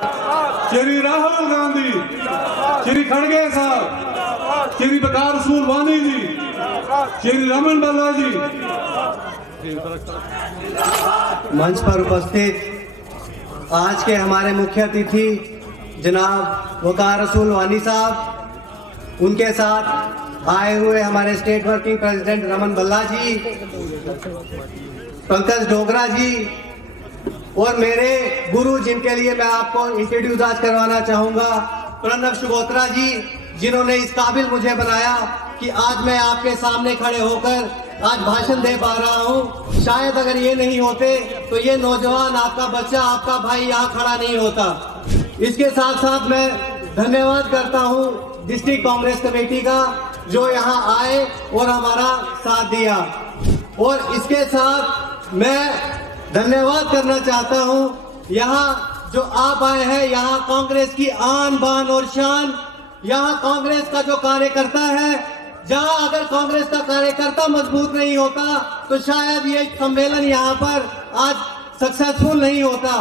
श्री राहुल गांधी, श्री खड़गे साहब, श्री वकार रसूल वानी जी, श्री रमन भल्ला जी। मंच पर उपस्थित आज के हमारे मुख्य अतिथि जनाब वकार रसूल वानी साहब, उनके साथ आए हुए हमारे state working president Raman Bhalla ji, Pankaj Dogra ji और मेरे गुरु जिनके लिए मैं आपको इंट्रोड्यूस आज करवाना चाहूंगा, प्रणव शुगोत्रा जी, जिन्होंने इस काबिल मुझे बनाया कि आज मैं आपके सामने खड़े होकर आज भाषण दे पा रहा हूं। शायद अगर ये नहीं होते तो ये नौजवान, आपका बच्चा, आपका भाई यहाँ खड़ा नहीं होता। इसके साथ साथ मैं धन्यवाद करता हूं डिस्ट्रिक्ट कांग्रेस कमेटी का, जो यहाँ आए और हमारा साथ दिया। और इसके साथ मैं धन्यवाद करना चाहता हूं यहाँ जो आप आए हैं, यहाँ कांग्रेस की आन बान और शान, यहाँ कांग्रेस का जो कार्यकर्ता है, जहाँ अगर कांग्रेस का कार्यकर्ता मजबूत नहीं होता तो शायद ये सम्मेलन यहाँ पर आज सक्सेसफुल नहीं होता।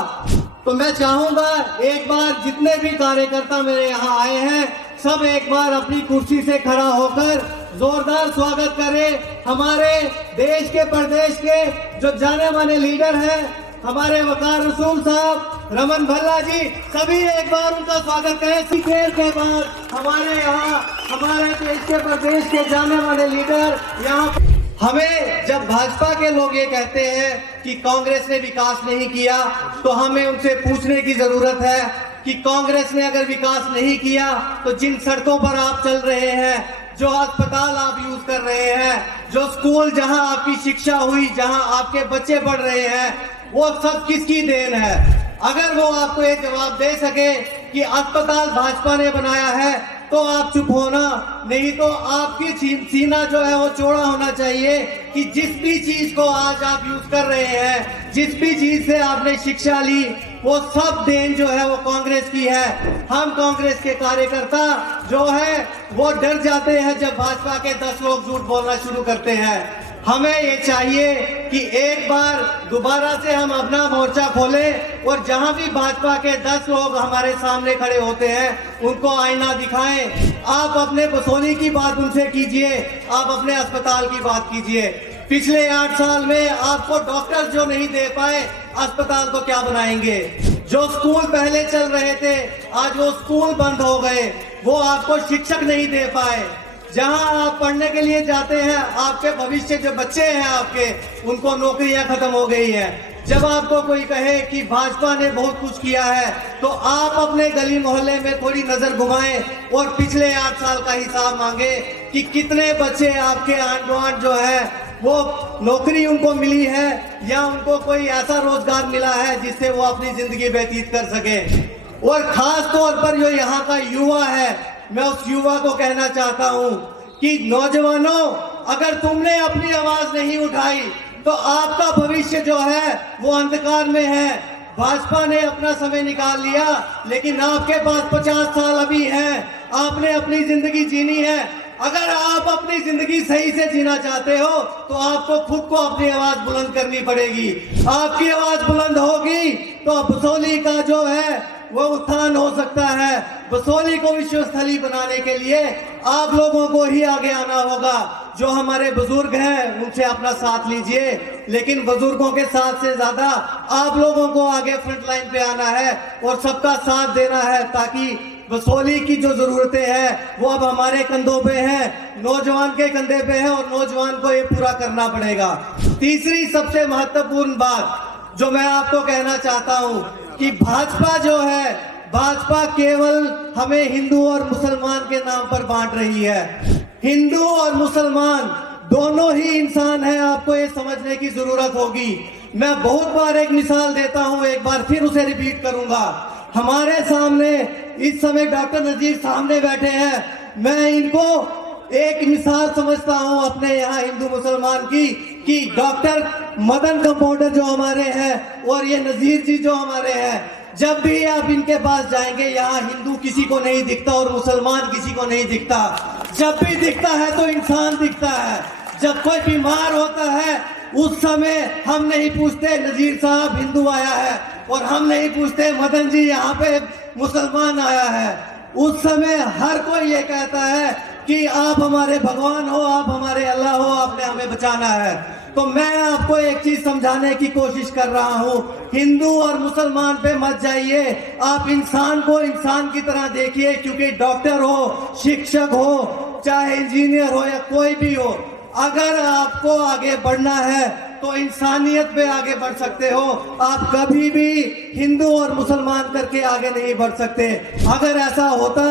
तो मैं चाहूंगा एक बार जितने भी कार्यकर्ता मेरे यहाँ आए हैं, सब एक बार अपनी कुर्सी से खड़ा होकर जोरदार स्वागत करें। हमारे देश के प्रदेश के जो जाने माने लीडर हैं, हमारे वकार रसूल साहब, रमन भल्ला जी, सभी एक बार उनका स्वागत करें। खेल के बाद हमारे यहाँ हमारे देश के प्रदेश के जाने माने लीडर यहाँ। हमें जब भाजपा के लोग ये कहते हैं कि कांग्रेस ने विकास नहीं किया, तो हमें उनसे पूछने की जरूरत है कि कांग्रेस ने अगर विकास नहीं किया तो जिन सड़कों पर आप चल रहे हैं, जो अस्पताल आप यूज कर रहे हैं, जो स्कूल जहां आपकी शिक्षा हुई, जहां आपके बच्चे पढ़ रहे हैं, वो सब किसकी देन है? अगर वो आपको ये जवाब दे सके कि अस्पताल भाजपा ने बनाया है तो आप चुप होना, नहीं तो आपकी सीना जो है वो चौड़ा होना चाहिए कि जिस भी चीज को आज आप यूज कर रहे हैं, जिस भी चीज से आपने शिक्षा ली, वो सब देन जो है वो कांग्रेस की है। हम कांग्रेस के कार्यकर्ता जो है वो डर जाते हैं जब भाजपा के 10 लोग झूठ बोलना शुरू करते हैं। हमें ये चाहिए कि एक बार दोबारा से हम अपना मोर्चा खोलें और जहां भी भाजपा के 10 लोग हमारे सामने खड़े होते हैं उनको आईना दिखाएं। आप अपने बसोली की बात उनसे कीजिए, आप अपने अस्पताल की बात कीजिए। पिछले 8 साल में आपको डॉक्टर जो नहीं दे पाए, अस्पताल को क्या बनाएंगे? जो स्कूल पहले चल रहे थे आज वो स्कूल बंद हो गए, वो आपको शिक्षक नहीं दे पाए। जहां आप पढ़ने के लिए जाते हैं, आपके भविष्य जो बच्चे हैं आपके, उनको नौकरियां खत्म हो गई है। जब आपको कोई कहे कि भाजपा ने बहुत कुछ किया है, तो आप अपने गली मोहल्ले में थोड़ी नजर घुमाएं और पिछले 8 साल का हिसाब मांगे कि कितने बच्चे आपके आंड गुआंढ जो है वो नौकरी उनको मिली है या उनको कोई ऐसा रोजगार मिला है जिससे वो अपनी जिंदगी व्यतीत कर सके। और खास तौर पर जो यहाँ का युवा है, मैं उस युवा को कहना चाहता हूं कि नौजवानों, अगर तुमने अपनी आवाज नहीं उठाई तो आपका भविष्य जो है वो अंधकार में है। भाजपा ने अपना समय निकाल लिया, लेकिन आपके पास 50 साल अभी हैं, आपने अपनी जिंदगी जीनी है। अगर आप अपनी जिंदगी सही से जीना चाहते हो तो आपको खुद को अपनी आवाज बुलंद करनी पड़ेगी। आपकी आवाज बुलंद होगी तो बसोली का जो है वो उत्थान हो सकता है। बसोली को विश्व स्थली बनाने के लिए आप लोगों को ही आगे आना होगा। जो हमारे बुजुर्ग हैं उनसे अपना साथ लीजिए, लेकिन बुजुर्गों के साथ से ज्यादा आप लोगों को आगे फ्रंट लाइन पे आना है और सबका साथ देना है, ताकि बसोली की जो जरूरतें हैं वो अब हमारे कंधों पे हैं, नौजवान के कंधे पे है और नौजवान को ये पूरा करना पड़ेगा। तीसरी सबसे महत्वपूर्ण बात जो मैं आपको कहना चाहता हूं कि भाजपा जो है, भाजपा केवल हमें हिंदू और मुसलमान के नाम पर बांट रही है। हिंदू और मुसलमान दोनों ही इंसान हैं, आपको ये समझने की जरूरत होगी। मैं बहुत बार एक मिसाल देता हूं, एक बार फिर उसे रिपीट करूंगा। हमारे सामने इस समय डॉक्टर नजीर सामने बैठे हैं, मैं इनको एक मिसाल समझता हूं अपने यहाँ हिंदू मुसलमान की, कि डॉक्टर मदन कंपाउंडर जो हमारे हैं और ये नजीर जी जो हमारे हैं, जब भी आप इनके पास जाएंगे यहाँ हिंदू किसी को नहीं दिखता और मुसलमान किसी को नहीं दिखता। जब भी दिखता है तो इंसान दिखता है। जब कोई बीमार होता है उस समय हम नहीं पूछते नजीर साहब हिंदू आया है, और हम नहीं पूछते मदन जी यहाँ पे मुसलमान आया है। उस समय हर कोई ये कहता है कि आप हमारे भगवान हो, आप हमारे अल्लाह हो, आपने हमें बचाना है। तो मैं आपको एक चीज समझाने की कोशिश कर रहा हूँ, हिंदू और मुसलमान पे मत जाइए, आप इंसान को इंसान की तरह देखिए। क्योंकि डॉक्टर हो, शिक्षक हो, चाहे इंजीनियर हो या कोई भी हो, अगर आपको आगे बढ़ना है तो इंसानियत पे आगे बढ़ सकते हो। आप कभी भी हिंदू और मुसलमान करके आगे नहीं बढ़ सकते। अगर ऐसा होता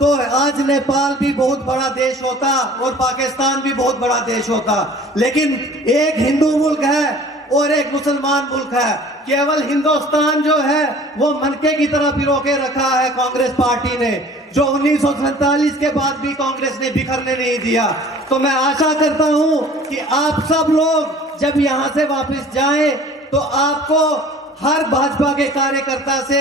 तो आज नेपाल भी बहुत बड़ा देश होता और पाकिस्तान भी बहुत बड़ा देश होता। लेकिन एक हिंदू मुल्क है और एक मुसलमान मुल्क है। केवल हिंदुस्तान जो है वो मनके की तरह पिरो के रखा है कांग्रेस पार्टी ने, जो 1947 के बाद भी कांग्रेस ने बिखरने नहीं दिया। तो मैं आशा करता हूं कि आप सब लोग जब यहां से वापस जाएं तो आपको हर भाजपा के कार्यकर्ता से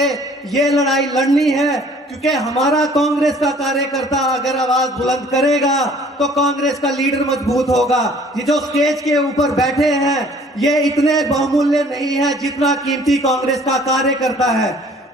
ये लड़ाई लड़नी है। क्योंकि हमारा कांग्रेस का कार्यकर्ता अगर आवाज बुलंद करेगा तो कांग्रेस का लीडर मजबूत होगा। ये जो स्टेज के ऊपर बैठे हैं ये इतने बहुमूल्य नहीं है जितना कीमती कांग्रेस का कार्यकर्ता है।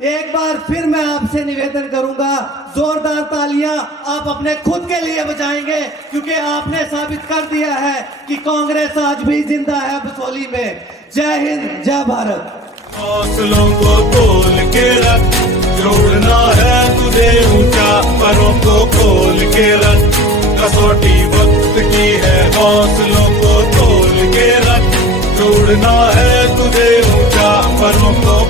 एक बार फिर मैं आपसे निवेदन करूंगा, जोरदार तालियां आप अपने खुद के लिए बजाएंगे, क्योंकि आपने साबित कर दिया है कि कांग्रेस आज भी जिंदा है बसोली में। जय हिंद, जय भारत। हौसलों को तोल के रख, जोड़ना है तुझे ऊंचा, परों को खोल के रख, कसौटी वक्त की है। हौसलों को तोल के रख, जोड़ना है तुझे ऊंचा, परों को